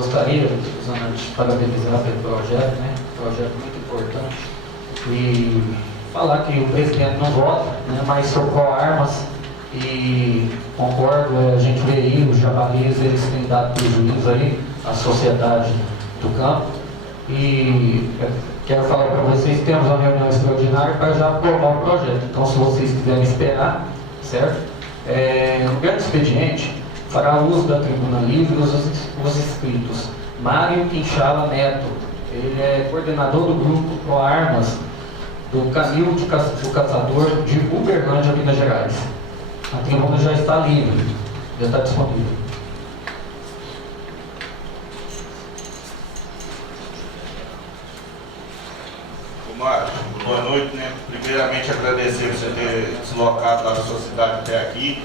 Gostaria, Zona, de parabenizar pelo projeto, né? Projeto muito importante. E falar que o presidente não vota, né? Mas sou pró-armas e concordo, a gente vê aí, os jabalis, eles têm dado prejuízo aí à sociedade do campo. E quero falar para vocês que temos uma reunião extraordinária para já aprovar o projeto. Então, se vocês quiserem esperar, certo? No grande expediente, fará uso da tribuna livre os inscritos Mário Quinchava Neto, ele é coordenador do grupo Pro-Armas do Canil do Caçador de Uberlândia, Minas Gerais. A tribuna já está livre, já está disponível. Márcio, boa noite, né? Primeiramente agradecer você ter deslocado da sua cidade até aqui.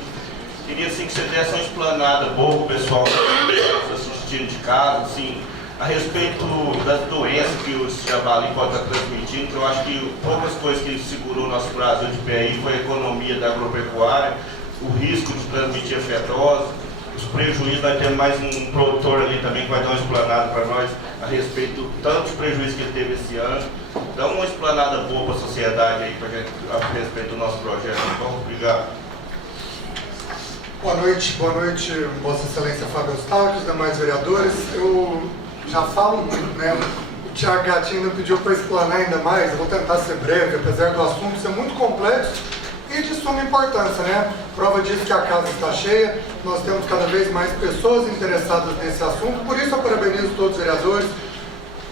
Queria assim que você desse uma explanada boa para o pessoal que está assistindo de casa, assim, a respeito das doenças que o javali pode estar transmitindo, que eu acho que poucas coisas que segurou o nosso Brasil de pé aí foi a economia da agropecuária, o risco de transmitir a fetose, os prejuízos. Nós temos mais um produtor ali também que vai dar uma explanada para nós a respeito tantos prejuízos que ele teve esse ano. Dá uma explanada boa para a sociedade aí pra gente, a respeito do nosso projeto. Então, obrigado. Boa noite, Vossa Excelência Fábio Eustáquio, os demais vereadores. Eu já falo muito, né? O Thiago Gatinho me pediu para explanar ainda mais, eu vou tentar ser breve, apesar do assunto ser muito complexo e de suma importância, né? Prova disso que a casa está cheia, nós temos cada vez mais pessoas interessadas nesse assunto, por isso eu parabenizo todos os vereadores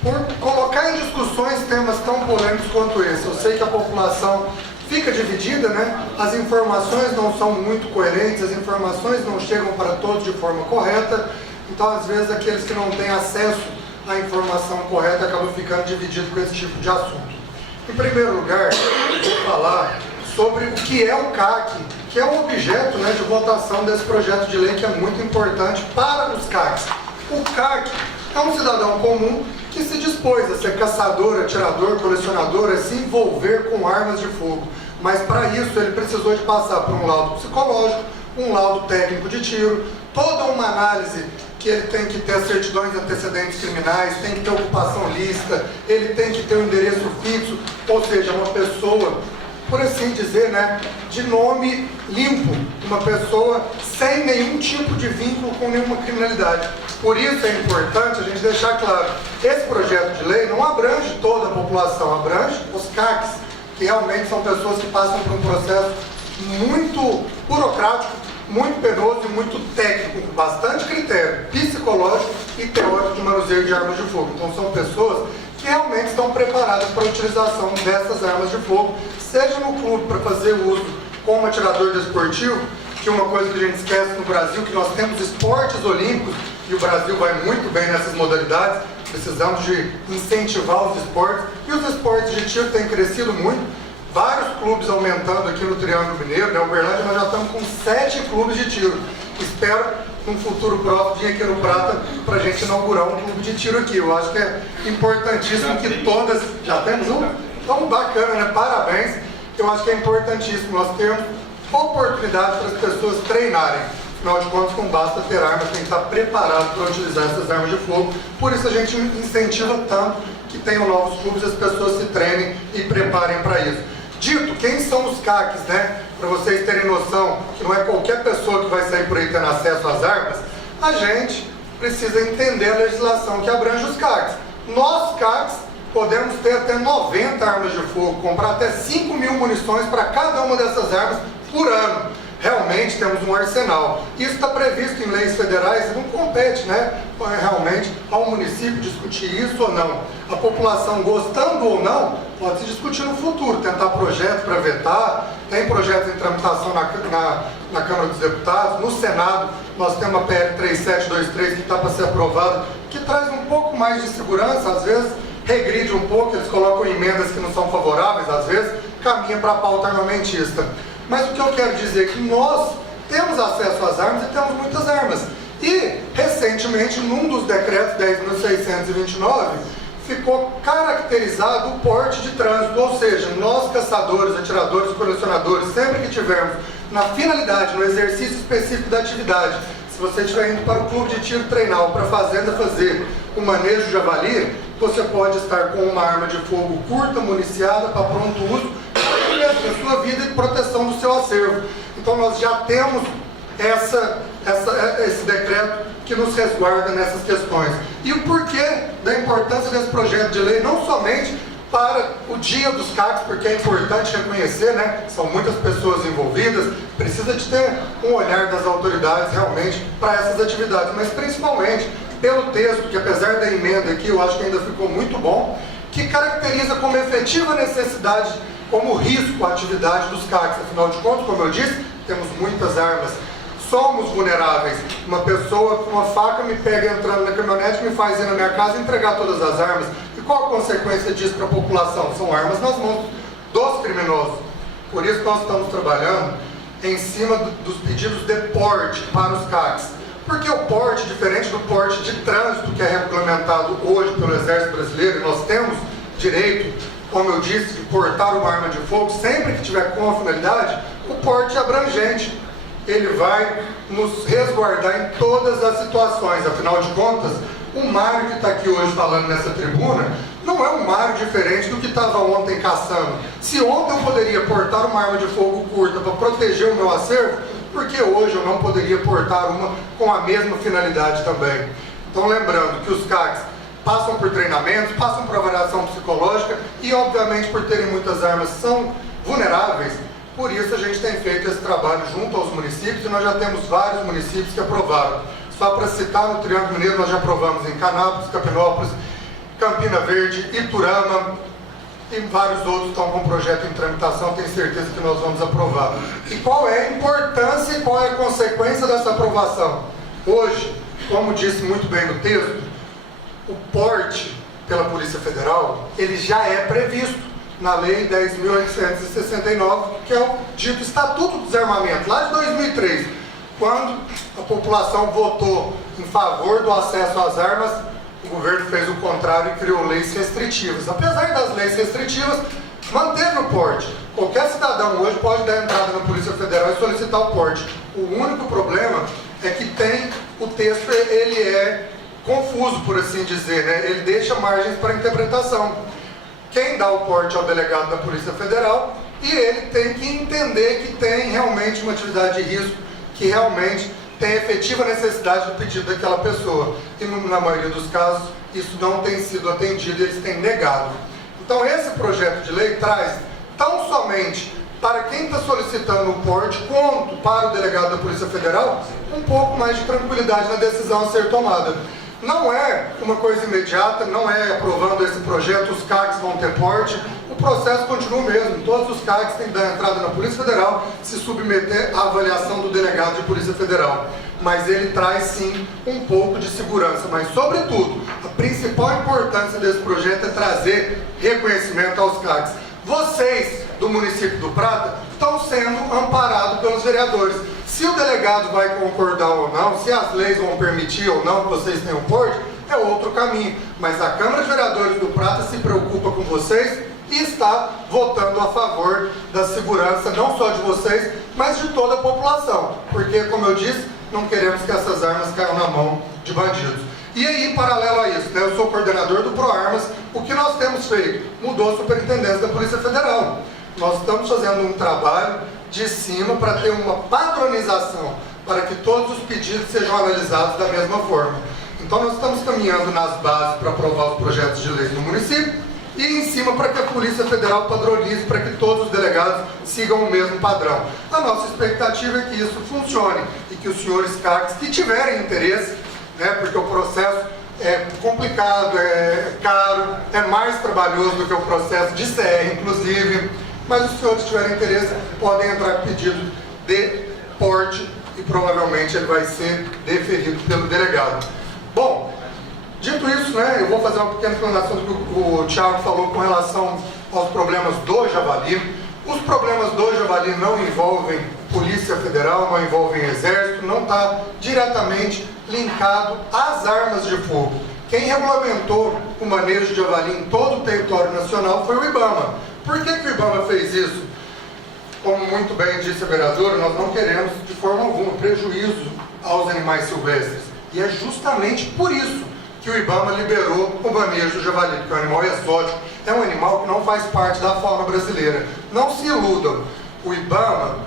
por colocar em discussões temas tão polêmicos quanto esse. Eu sei que a população fica dividida, né? As informações não são muito coerentes, as informações não chegam para todos de forma correta, então às vezes aqueles que não têm acesso à informação correta acabam ficando divididos com esse tipo de assunto. Em primeiro lugar, vou falar sobre o que é o CAC, que é o objeto, né, de votação desse projeto de lei, que é muito importante para os CACs. O CAC é um cidadão comum que se dispôs a ser caçador, atirador, colecionador, a se envolver com armas de fogo. Mas para isso ele precisou de passar por um laudo psicológico, um laudo técnico de tiro, toda uma análise que ele tem que ter certidões de antecedentes criminais, tem que ter ocupação lícita, ele tem que ter um endereço fixo, ou seja, uma pessoa, por assim dizer, né, de nome limpo, uma pessoa sem nenhum tipo de vínculo com nenhuma criminalidade. Por isso é importante a gente deixar claro, esse projeto de lei não abrange toda a população, abrange os CACs, que realmente são pessoas que passam por um processo muito burocrático, muito penoso e muito técnico, com bastante critério psicológico e teórico de manuseio de armas de fogo. Então são pessoas que realmente estão preparadas para a utilização dessas armas de fogo, seja no clube para fazer uso como atirador desportivo, que é uma coisa que a gente esquece no Brasil, que nós temos esportes olímpicos, e o Brasil vai muito bem nessas modalidades, precisamos de incentivar os esportes, e os esportes de tiro têm crescido muito, vários clubes aumentando aqui no Triângulo Mineiro, né? Uberlândia nós já estamos com 7 clubes de tiro, espero num futuro próximo vir aqui no Prata para a gente inaugurar um clube de tiro aqui. Eu acho que é importantíssimo que todas... Já temos um? Então bacana, né? Parabéns. Eu acho que é importantíssimo nós termos oportunidade para as pessoas treinarem. Afinal de contas, não basta ter armas, tem que estar preparado para utilizar essas armas de fogo. Por isso a gente incentiva tanto que tenham novos clubes, as pessoas se treinem e preparem para isso. Dito, quem são os CACs, né? Para vocês terem noção que não é qualquer pessoa que vai sair por aí tendo acesso às armas, a gente precisa entender a legislação que abrange os CACs. Nós, CACs, podemos ter até 90 armas de fogo, comprar até 5.000 munições para cada uma dessas armas por ano. Realmente temos um arsenal. Isso está previsto em leis federais e não compete, né, realmente ao município discutir isso ou não. A população, gostando ou não, pode se discutir no futuro, tentar projetos para vetar. Tem projetos em tramitação na Câmara dos Deputados. No Senado, nós temos a PL 3723 que está para ser aprovada, que traz um pouco mais de segurança, às vezes regride um pouco, eles colocam emendas que não são favoráveis, às vezes caminha para a pauta armamentista. Mas o que eu quero dizer é que nós temos acesso às armas e temos muitas armas. E, recentemente, num dos decretos 10.629, ficou caracterizado o porte de trânsito, ou seja, nós caçadores, atiradores, colecionadores, sempre que tivermos na finalidade, no exercício específico da atividade, Se você estiver indo para o clube de tiro treinar ou para a fazenda fazer o manejo de javali, você pode estar com uma arma de fogo curta, municiada, para pronto uso, para sua vida e proteção do seu acervo. Então nós já temos esse decreto que nos resguarda nessas questões. E o porquê da importância desse projeto de lei, não somente para o dia dos CACs, porque é importante reconhecer, né? São muitas pessoas envolvidas, precisa de ter um olhar das autoridades realmente para essas atividades, mas principalmente pelo texto, que apesar da emenda aqui, eu acho que ainda ficou muito bom, que caracteriza como efetiva necessidade, como risco a atividade dos CACs. Afinal de contas, como eu disse, temos muitas armas, somos vulneráveis. Uma pessoa com uma faca me pega entrando na caminhonete, me faz ir na minha casa e entregar todas as armas. E qual a consequência disso para a população? São armas nas mãos dos criminosos. Por isso nós estamos trabalhando em cima dos pedidos de porte para os CACs. Porque o porte, diferente do porte de trânsito que é regulamentado hoje pelo Exército Brasileiro, e nós temos direito, como eu disse, de portar uma arma de fogo sempre que tiver com a finalidade, o porte é abrangente. Ele vai nos resguardar em todas as situações. Afinal de contas, o Mário que está aqui hoje falando nessa tribuna não é um Mário diferente do que estava ontem caçando. Se ontem eu poderia portar uma arma de fogo curta para proteger o meu acervo, por que hoje eu não poderia portar uma com a mesma finalidade também? Então lembrando que os CACs passam por treinamentos, passam por avaliação psicológica e obviamente por terem muitas armas são vulneráveis. Por isso a gente tem feito esse trabalho junto aos municípios e nós já temos vários municípios que aprovaram. Só para citar, no Triângulo Mineiro nós já aprovamos em Canápolis, Capinópolis, Campina Verde, Iturama e vários outros estão com projeto em tramitação, tenho certeza que nós vamos aprovar. E qual é a importância e qual é a consequência dessa aprovação? Hoje, como disse muito bem no texto, o porte pela Polícia Federal, ele já é previsto na Lei 10.869, que é o dito Estatuto do Desarmamento, lá de 2003, quando a população votou em favor do acesso às armas, o governo fez o contrário e criou leis restritivas. Apesar das leis restritivas, manteve o porte. Qualquer cidadão hoje pode dar entrada na Polícia Federal e solicitar o porte. O único problema é que o texto ele é confuso, por assim dizer, né? Ele deixa margens para interpretação. Quem dá o porte é o delegado da Polícia Federal e ele tem que entender que tem realmente uma atividade de risco, que realmente tem efetiva necessidade do pedido daquela pessoa. E na maioria dos casos, isso não tem sido atendido, eles têm negado. Então esse projeto de lei traz, tão somente para quem está solicitando o porte, quanto para o delegado da Polícia Federal, um pouco mais de tranquilidade na decisão a ser tomada. Não é uma coisa imediata, não é aprovando esse projeto, os CACs vão ter porte, o processo continua o mesmo. Todos os CACs têm que dar entrada na Polícia Federal, se submeter à avaliação do delegado de Polícia Federal. Mas ele traz sim um pouco de segurança, mas sobretudo, a principal importância desse projeto é trazer reconhecimento aos CACs. Vocês, do município do Prata, estão sendo amparados pelos vereadores. Se o delegado vai concordar ou não, se as leis vão permitir ou não que vocês tenham porte, é outro caminho. Mas a Câmara de Vereadores do Prata se preocupa com vocês e está votando a favor da segurança, não só de vocês, mas de toda a população. Porque, como eu disse, não queremos que essas armas caiam na mão de bandidos. E aí, em paralelo a isso, né, eu sou coordenador do ProArmas, o que nós temos feito? Mudou a superintendência da Polícia Federal. Nós estamos fazendo um trabalho de cima para ter uma padronização, para que todos os pedidos sejam analisados da mesma forma. Então nós estamos caminhando nas bases para aprovar os projetos de lei no município e em cima para que a Polícia Federal padronize, para que todos os delegados sigam o mesmo padrão. A nossa expectativa é que isso funcione e que os senhores CACs que tiverem interesse, né, porque o processo é complicado, é caro, é mais trabalhoso do que o processo de CR, inclusive, mas os senhores que tiverem interesse podem entrar com pedido de porte e provavelmente ele vai ser deferido pelo delegado. Bom, dito isso, né, eu vou fazer uma pequena explanação do que o Thiago falou com relação aos problemas do javali. Os problemas do javali não envolvem Polícia Federal, não envolvem Exército, não está diretamente linkado às armas de fogo. Quem regulamentou o manejo de javali em todo o território nacional foi o IBAMA. Por que o IBAMA fez isso? Como muito bem disse a vereadora, nós não queremos de forma alguma prejuízo aos animais silvestres. E é justamente por isso que o IBAMA liberou o manejo do javali, porque é um animal exótico, é um animal que não faz parte da fauna brasileira. Não se iludam, o IBAMA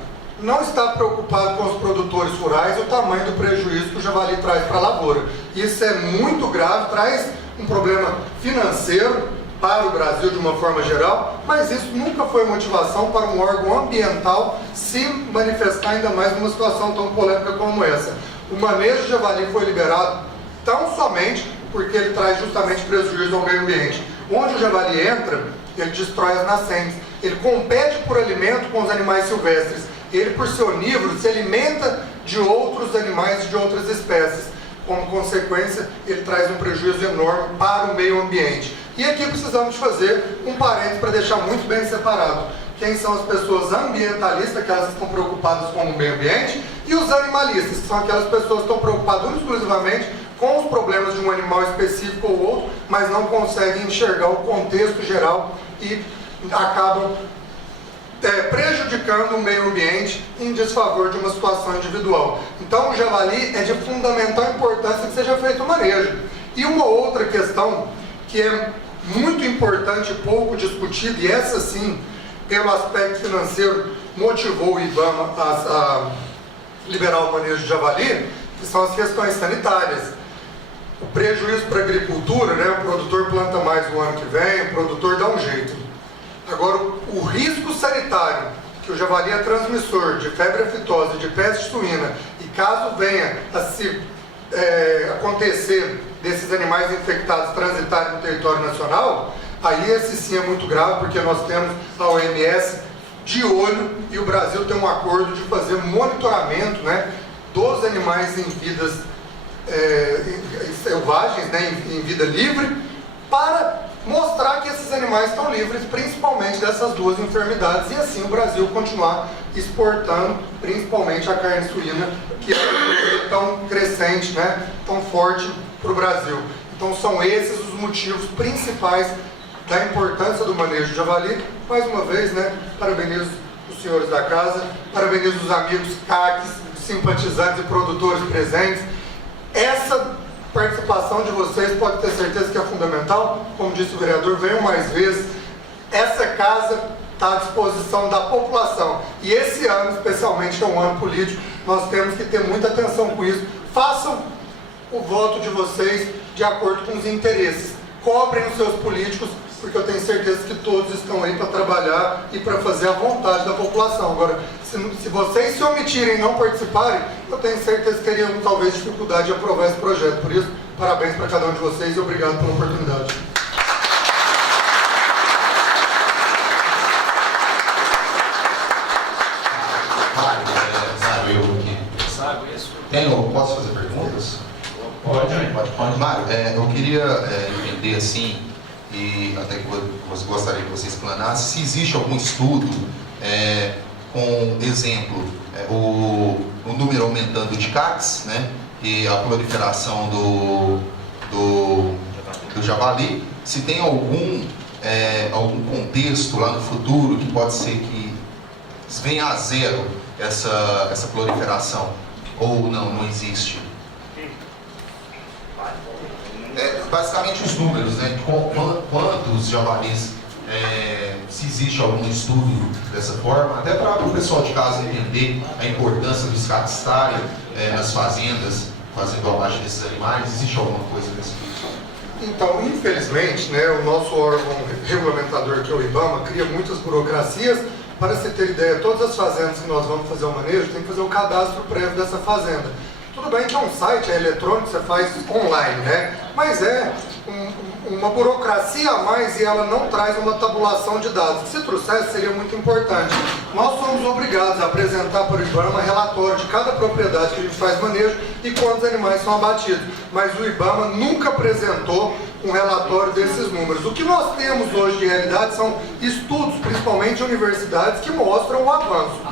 não está preocupado com os produtores rurais e o tamanho do prejuízo que o javali traz para a lavoura. Isso é muito grave, traz um problema financeiro para o Brasil de uma forma geral, mas isso nunca foi motivação para um órgão ambiental se manifestar ainda mais numa situação tão polêmica como essa. O manejo do javali foi liberado tão somente porque ele traz justamente prejuízo ao meio ambiente. Onde o javali entra, ele destrói as nascentes, ele compete por alimento com os animais silvestres, ele, por ser onívoro, se alimenta de outros animais de outras espécies. Como consequência, ele traz um prejuízo enorme para o meio ambiente. E aqui precisamos fazer um parênteses para deixar muito bem separado. Quem são as pessoas ambientalistas, aquelas que estão preocupadas com o meio ambiente, e os animalistas, que são aquelas pessoas que estão preocupadas exclusivamente com os problemas de um animal específico ou outro, mas não conseguem enxergar o contexto geral e acabam prejudicando o meio ambiente em desfavor de uma situação individual. Então o javali é de fundamental importância que seja feito o manejo. E uma outra questão que é muito importante e pouco discutida, e essa sim, pelo aspecto financeiro, motivou o IBAMA a liberar o manejo de javali, que são as questões sanitárias. O prejuízo para a agricultura, né? O produtor planta mais no ano que vem, o produtor dá um jeito. Agora, o risco sanitário, que o javali é transmissor de febre aftosa, de peste suína, e caso venha a se acontecer desses animais infectados transitarem no território nacional, aí esse sim é muito grave, porque nós temos a OMS de olho e o Brasil tem um acordo de fazer monitoramento, né, dos animais em vidas selvagens, né, em vida livre, para mostrar que esses animais estão livres, principalmente dessas duas enfermidades, e assim o Brasil continuar exportando, principalmente a carne suína, que é tão crescente, né, tão forte para o Brasil. Então são esses os motivos principais da importância do manejo de javali. Mais uma vez, né, parabenizo os senhores da casa, parabenizo os amigos CACs, simpatizantes e produtores presentes. Essa participação de vocês pode ter certeza que é fundamental. Como disse o vereador, venham mais vezes. Essa casa está à disposição da população. E esse ano, especialmente, é um ano político, nós temos que ter muita atenção com isso. Façam o voto de vocês de acordo com os interesses. Cobrem os seus políticos, porque eu tenho certeza que todos estão aí para trabalhar e para fazer a vontade da população. Agora, se vocês se omitirem e não participarem, eu tenho certeza que teriam talvez dificuldade de aprovar esse projeto. Por isso, parabéns para cada um de vocês e obrigado pela oportunidade. Posso fazer perguntas? Pode. Mário, eu queria entender assim, e até que eu gostaria que você explanasse, se existe algum estudo com exemplo, o número aumentando de CACs, né, e a proliferação do javali, se tem algum contexto lá no futuro que pode ser que venha a zero essa proliferação, ou não existe? Basicamente os números, né? Quantos javalis, se existe algum estudo dessa forma, até para o pessoal de casa entender a importância dos CACs estarem nas fazendas, fazendo a baixa desses animais. Existe alguma coisa desse tipo? Então, infelizmente, né, o nosso órgão regulamentador, que é o IBAMA, cria muitas burocracias. Para você ter ideia, todas as fazendas que nós vamos fazer o manejo, tem que fazer o cadastro prévio dessa fazenda. Tudo bem que é um site, é eletrônico, você faz online, né? Mas é uma burocracia a mais e ela não traz uma tabulação de dados. Se trouxesse, seria muito importante. Nós somos obrigados a apresentar para o IBAMA relatório de cada propriedade que a gente faz manejo e quantos animais são abatidos. Mas o IBAMA nunca apresentou um relatório desses números. O que nós temos hoje de realidade são estudos, principalmente de universidades, que mostram o avanço.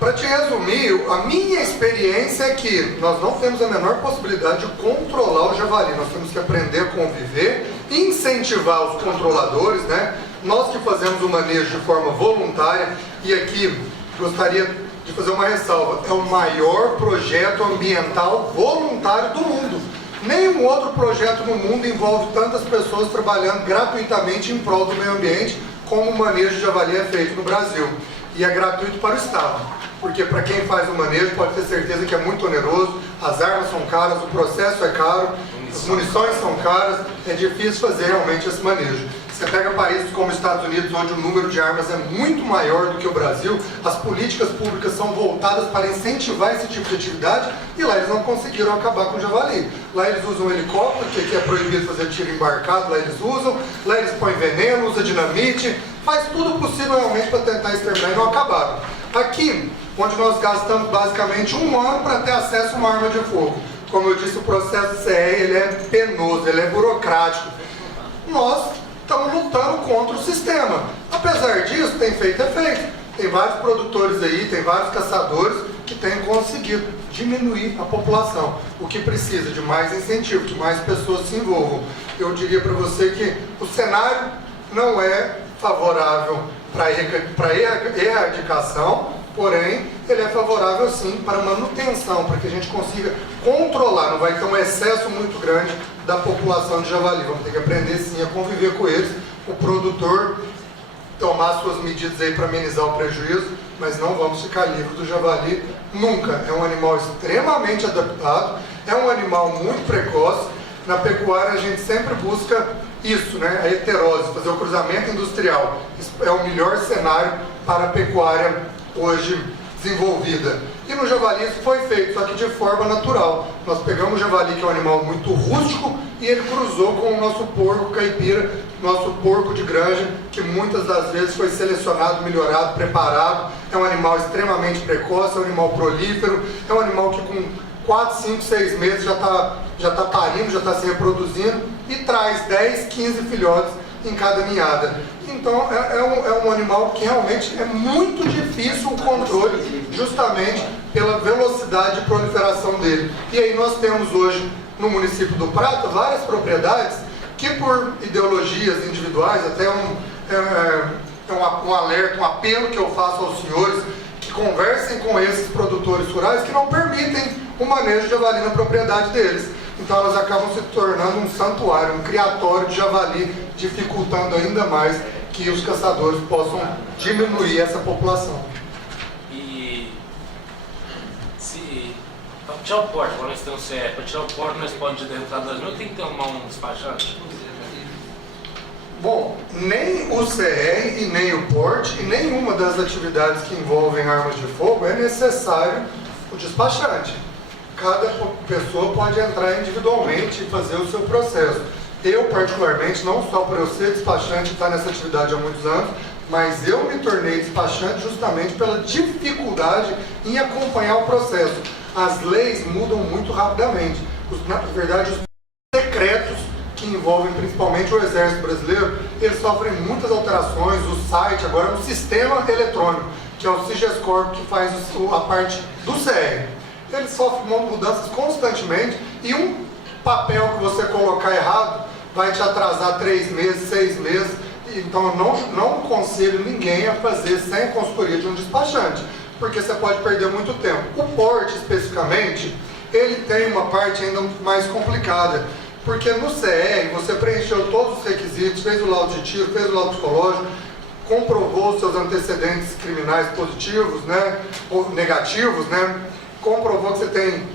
Para te resumir, a minha experiência é que nós não temos a menor possibilidade de controlar o javali. Nós temos que aprender a conviver, incentivar os controladores, né? Nós que fazemos o manejo de forma voluntária, e aqui gostaria de fazer uma ressalva. É o maior projeto ambiental voluntário do mundo. Nenhum outro projeto no mundo envolve tantas pessoas trabalhando gratuitamente em prol do meio ambiente como o manejo de javali é feito no Brasil. E é gratuito para o Estado, porque para quem faz o manejo pode ter certeza que é muito oneroso, as armas são caras, o processo é caro, as munições são caras, é difícil fazer realmente esse manejo. Você pega países como os Estados Unidos, onde o número de armas é muito maior do que o Brasil, as políticas públicas são voltadas para incentivar esse tipo de atividade, e lá eles não conseguiram acabar com o javali. Lá eles usam helicóptero, que aqui é proibido fazer tiro embarcado, lá eles usam, lá eles põem veneno, usam dinamite, faz tudo possível realmente para tentar exterminar e não acabaram. Aqui, onde nós gastamos basicamente 1 ano para ter acesso a uma arma de fogo. Como eu disse, o processo CE ele é penoso, ele é burocrático. Nós estamos lutando contra o sistema. Apesar disso, tem feito efeito. Tem vários produtores aí, tem vários caçadores que têm conseguido diminuir a população. O que precisa de mais incentivo, que mais pessoas se envolvam. Eu diria para você que o cenário não é favorável para a erradicação, porém, ele é favorável sim para a manutenção, para que a gente consiga controlar, não vai ter um excesso muito grande da população de javali. Vamos ter que aprender sim a conviver com eles, o produtor tomar suas medidas aí para amenizar o prejuízo, mas não vamos ficar livres do javali nunca. É um animal extremamente adaptado, é um animal muito precoce. Na pecuária a gente sempre busca isso, né? A heterose, fazer o cruzamento industrial. Isso é o melhor cenário para a pecuária hoje desenvolvida. E no javali isso foi feito, só que de forma natural. Nós pegamos o javali, que é um animal muito rústico, e ele cruzou com o nosso porco caipira, nosso porco de granja, que muitas das vezes foi selecionado, melhorado, preparado. É um animal extremamente precoce, é um animal prolífero, é um animal que com 4, 5, 6 meses já está parindo, já está se reproduzindo e traz 10, 15 filhotes em cada ninhada. Então é um animal que realmente é muito difícil o controle, justamente pela velocidade de proliferação dele. E aí nós temos hoje no município do Prata várias propriedades que, por ideologias individuais, até um alerta, um apelo que eu faço aos senhores, que conversem com esses produtores rurais que não permitem o manejo de javali na propriedade deles. Então elas acabam se tornando um santuário, um criatório de javali, dificultando ainda mais que os caçadores possam diminuir essa população. E se para tirar o porte, agora nós temos para tirar o porte nós podemos derrotar 2.000, tem que ter um despachante? Bom, nem o CR e nem o porte e nenhuma das atividades que envolvem armas de fogo é necessário o despachante. Cada pessoa pode entrar individualmente e fazer o seu processo. Eu, particularmente, não só por eu ser despachante e estar nessa atividade há muitos anos, mas eu me tornei despachante justamente pela dificuldade em acompanhar o processo. As leis mudam muito rapidamente. Na verdade, os decretos que envolvem principalmente o Exército Brasileiro, eles sofrem muitas alterações. O site agora é um sistema eletrônico, que é o Sigescorp, que faz a parte do CR. Ele sofre mudanças constantemente e um papel que você colocar errado vai te atrasar 3 meses, 6 meses. Então eu não aconselho ninguém a fazer sem a consultoria de um despachante, porque você pode perder muito tempo. O porte, especificamente, ele tem uma parte ainda mais complicada, porque no CR você preencheu todos os requisitos, fez o laudo de tiro, fez o laudo psicológico, comprovou seus antecedentes criminais positivos, né, ou negativos, né, comprovou que você tem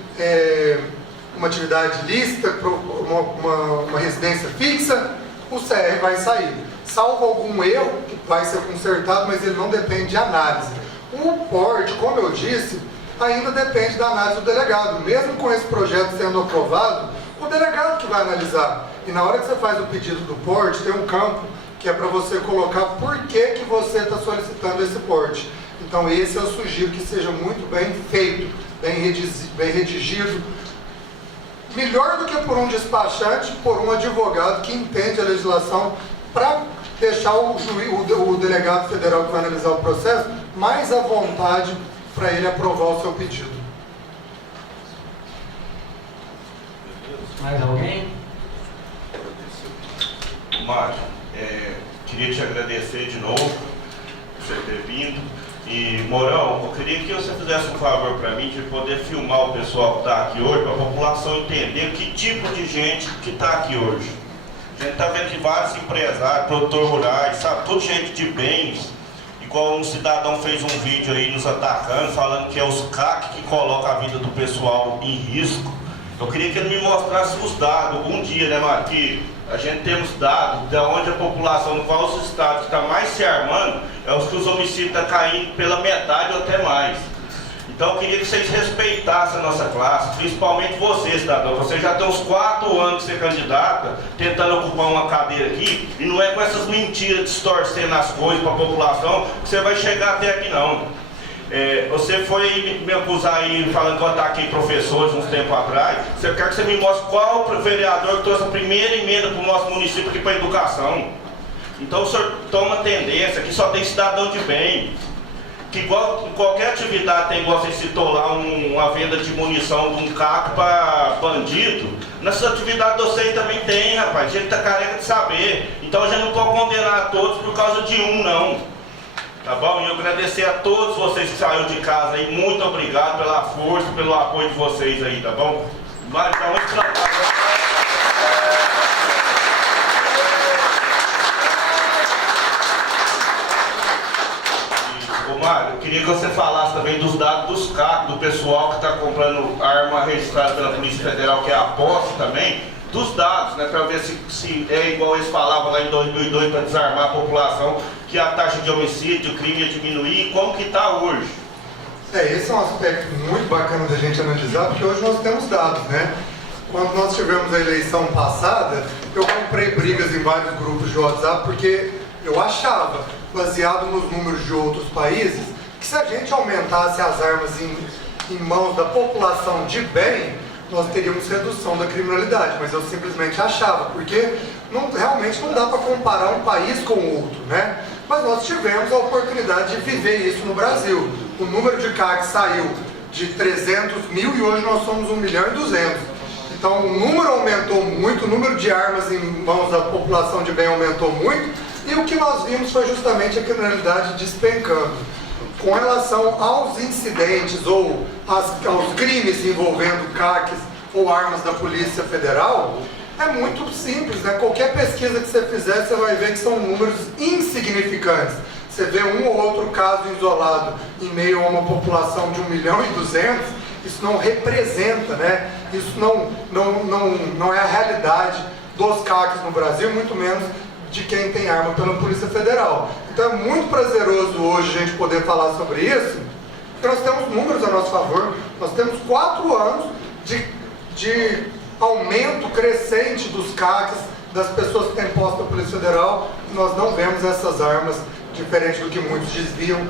uma atividade lícita, uma residência fixa, o CR vai sair. Salvo algum erro que vai ser consertado, mas ele não depende de análise. O porte, como eu disse, ainda depende da análise do delegado. Mesmo com esse projeto sendo aprovado, o delegado que vai analisar. E na hora que você faz o pedido do porte, tem um campo que é para você colocar por que você está solicitando esse porte. Então esse eu sugiro que seja muito bem feito, bem redigido, melhor do que por um despachante, por um advogado que entende a legislação, para deixar o delegado federal que vai analisar o processo mais à vontade para ele aprovar o seu pedido. Mais alguém? Márcio, queria te agradecer de novo por você ter vindo. E, Mourão, eu queria que você fizesse um favor para mim de poder filmar o pessoal que está aqui hoje, para a população entender que tipo de gente que está aqui hoje. A gente está vendo que vários empresários, produtores rurais, sabe, toda gente de bens, igual um cidadão fez um vídeo aí nos atacando, falando que é os CAC que colocam a vida do pessoal em risco. Eu queria que ele me mostrasse os dados algum dia, né, Mário? Que a gente temos dados de onde a população, no qual os estados que estão mais se armando, é os que os homicídios estão caindo pela metade ou até mais. Então eu queria que vocês respeitassem a nossa classe, principalmente você, cidadão. Você já tem uns 4 anos que você candidata, tentando ocupar uma cadeira aqui, e não é com essas mentiras distorcendo as coisas para a população que você vai chegar até aqui, não. Você foi me acusar aí, falando que eu ataquei professores uns tempos atrás. Eu quero que você me mostre qual o vereador que trouxe a primeira emenda para o nosso município aqui para a educação. Então o senhor toma tendência, que só tem cidadão de bem. Que igual, em qualquer atividade tem, igual você citou lá, uma venda de munição de um CAC para bandido. Nessas atividades vocês também tem, rapaz. A gente está careca de saber. Então a gente não pode condenar a todos por causa de um, não. Tá bom? E eu agradecer a todos vocês que saíram de casa aí. Muito obrigado pela força, pelo apoio de vocês aí, tá bom? Mário, pra onde trabalhar? Ô Mário, eu queria que você falasse também dos dados dos CAC, do pessoal que está comprando arma registrada pela Polícia Federal, que é a posse também. Dos dados, né, para ver se é igual eles falavam lá em 2002 para desarmar a população, que a taxa de homicídio, crime ia diminuir, como que está hoje? Esse é um aspecto muito bacana da gente analisar, porque hoje nós temos dados, né? Quando nós tivemos a eleição passada, eu comprei brigas em vários grupos de WhatsApp, porque eu achava, baseado nos números de outros países, que se a gente aumentasse as armas em mãos da população de bem, nós teríamos redução da criminalidade, mas eu simplesmente achava, porque realmente não dá para comparar um país com o outro, né? Mas nós tivemos a oportunidade de viver isso no Brasil. O número de CAC saiu de 300 mil e hoje nós somos 1.200.000. Então o número aumentou muito, o número de armas em mãos da população de bem aumentou muito, e o que nós vimos foi justamente a criminalidade despencando. Com relação aos incidentes ou aos crimes envolvendo CACs ou armas da Polícia Federal, é muito simples, né? Qualquer pesquisa que você fizer, você vai ver que são números insignificantes. Você vê um ou outro caso isolado em meio a uma população de 1.200.000, isso não representa, né? Isso não é a realidade dos CACs no Brasil, muito menos de quem tem arma pela Polícia Federal. Então é muito prazeroso hoje a gente poder falar sobre isso, porque nós temos números a nosso favor. Nós temos 4 anos de aumento crescente dos CACs, das pessoas que têm posse da Polícia Federal, e nós não vemos essas armas, diferente do que muitos diziam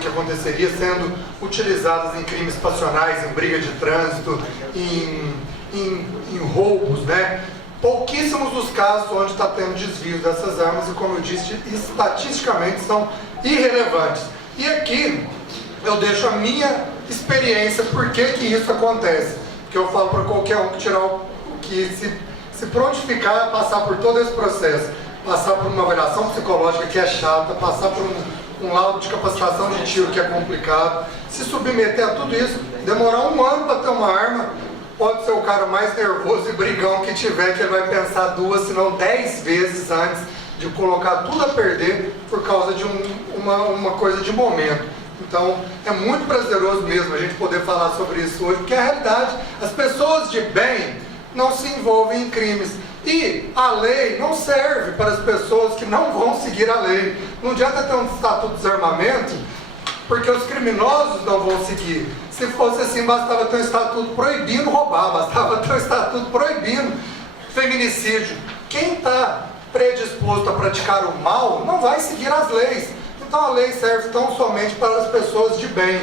que aconteceria, sendo utilizadas em crimes passionais, em briga de trânsito, em roubos, né? Pouquíssimos os casos onde está tendo desvio dessas armas e, como eu disse, estatisticamente são irrelevantes. E aqui eu deixo a minha experiência, por que isso acontece. Porque eu falo para qualquer um que se prontificar a passar por todo esse processo, passar por uma avaliação psicológica que é chata, passar por um laudo de capacitação de tiro que é complicado, se submeter a tudo isso, demorar 1 ano para ter uma arma. Pode ser o cara mais nervoso e brigão que tiver, que ele vai pensar 2, se não 10 vezes antes de colocar tudo a perder por causa de uma coisa de momento. Então, é muito prazeroso mesmo a gente poder falar sobre isso hoje, porque a realidade, as pessoas de bem não se envolvem em crimes. E a lei não serve para as pessoas que não vão seguir a lei. Não adianta ter um estatuto de desarmamento, porque os criminosos não vão seguir. Se fosse assim, bastava ter um estatuto proibindo roubar, bastava ter um estatuto proibindo feminicídio. Quem está predisposto a praticar o mal não vai seguir as leis. Então a lei serve tão somente para as pessoas de bem.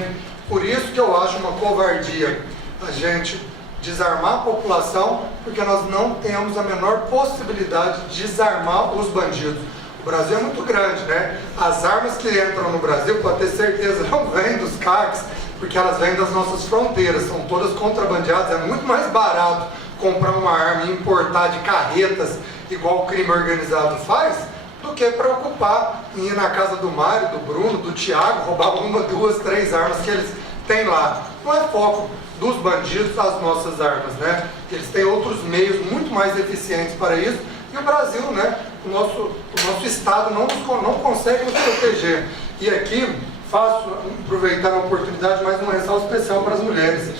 Por isso que eu acho uma covardia a gente desarmar a população, porque nós não temos a menor possibilidade de desarmar os bandidos. O Brasil é muito grande, né? As armas que entram no Brasil, pode ter certeza, não vêm dos CACs, porque elas vêm das nossas fronteiras, são todas contrabandeadas. É muito mais barato comprar uma arma e importar de carretas, igual o crime organizado faz, do que preocupar em ir na casa do Mário, do Bruno, do Thiago, roubar 1, 2, 3 armas que eles têm lá. Não é foco dos bandidos as nossas armas, né? Eles têm outros meios muito mais eficientes para isso, e o Brasil, né? O nosso Estado não consegue nos proteger. E aqui, aproveitar a oportunidade, mais uma ressalva especial para as mulheres.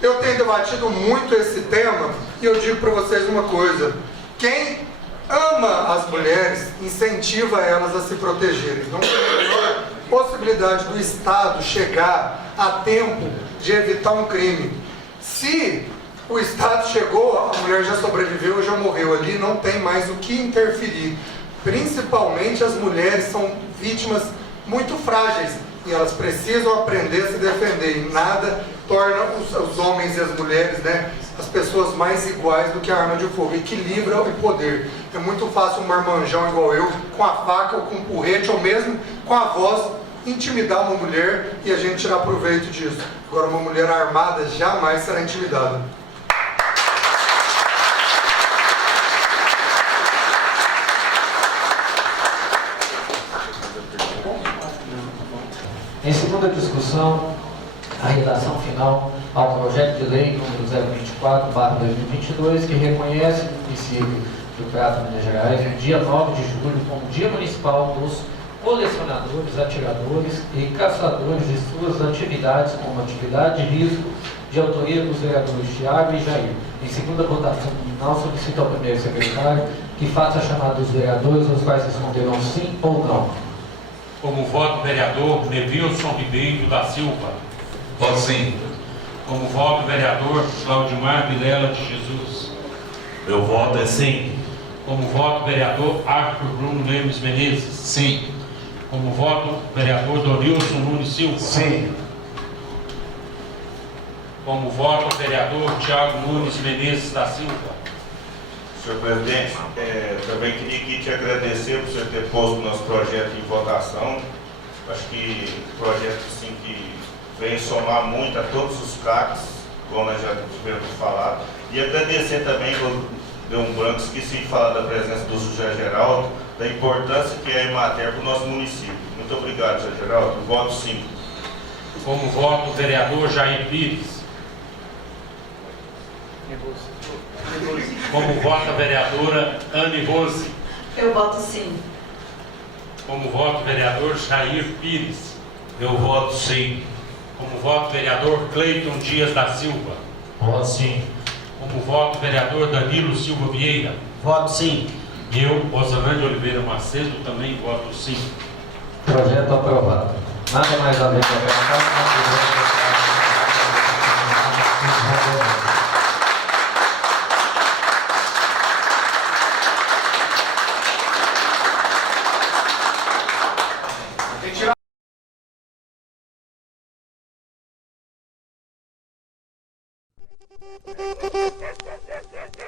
Eu tenho debatido muito esse tema, e eu digo para vocês uma coisa: quem ama as mulheres incentiva elas a se protegerem. Não tem a menor possibilidade do Estado chegar a tempo de evitar um crime. Se o Estado chegou, a mulher já sobreviveu, já morreu ali, não tem mais o que interferir. Principalmente as mulheres são vítimas muito frágeis e elas precisam aprender a se defender. E nada torna os homens e as mulheres, né, as pessoas mais iguais do que a arma de fogo. Equilibra o poder. É muito fácil um marmanjão igual eu, com a faca ou com o porrete, ou mesmo com a voz, intimidar uma mulher e a gente tirar proveito disso. Agora, uma mulher armada jamais será intimidada. Em segunda discussão, a redação final ao projeto de lei número 024/2022, que reconhece o município do Crato, Minas Gerais, no dia 9 de julho, como Dia Municipal dos Colecionadores, Atiradores e Caçadores de suas atividades, como atividade de risco, de autoria dos vereadores Thiago e Jair. Em segunda votação final, solicito ao primeiro secretário que faça a chamada dos vereadores, os quais responderão sim ou não. Como voto, vereador Nevilson Ribeiro da Silva. Voto sim. Como voto, vereador Claudimar Vilela de Jesus. Meu voto é sim. Como voto, vereador Arthur Bruno Lemes Menezes. Sim. Como voto, vereador Donilson Nunes Silva. Sim. Como voto, vereador Tiago Nunes Menezes da Silva. Senhor presidente, também queria aqui te agradecer por você ter posto o nosso projeto em votação. Acho que o projeto sim, que vem somar muito a todos os CACs, como nós já tivemos falado. E agradecer também, deu um branco, esqueci de falar da presença do José Geraldo, da importância que é a Emater para o nosso município. Muito obrigado, José Geraldo. Voto sim. Como voto, vereador Jair Pires. Como vota a vereadora Anne Rose. Eu voto sim. Como voto, vereador Jair Pires. Eu voto sim. Como voto, vereador Cleiton Dias da Silva. Voto sim. Como voto, vereador Danilo Silva Vieira. Voto sim. Eu, Rosanã de Oliveira Macedo, também voto sim. Projeto aprovado. Nada mais a ver com a Thank you.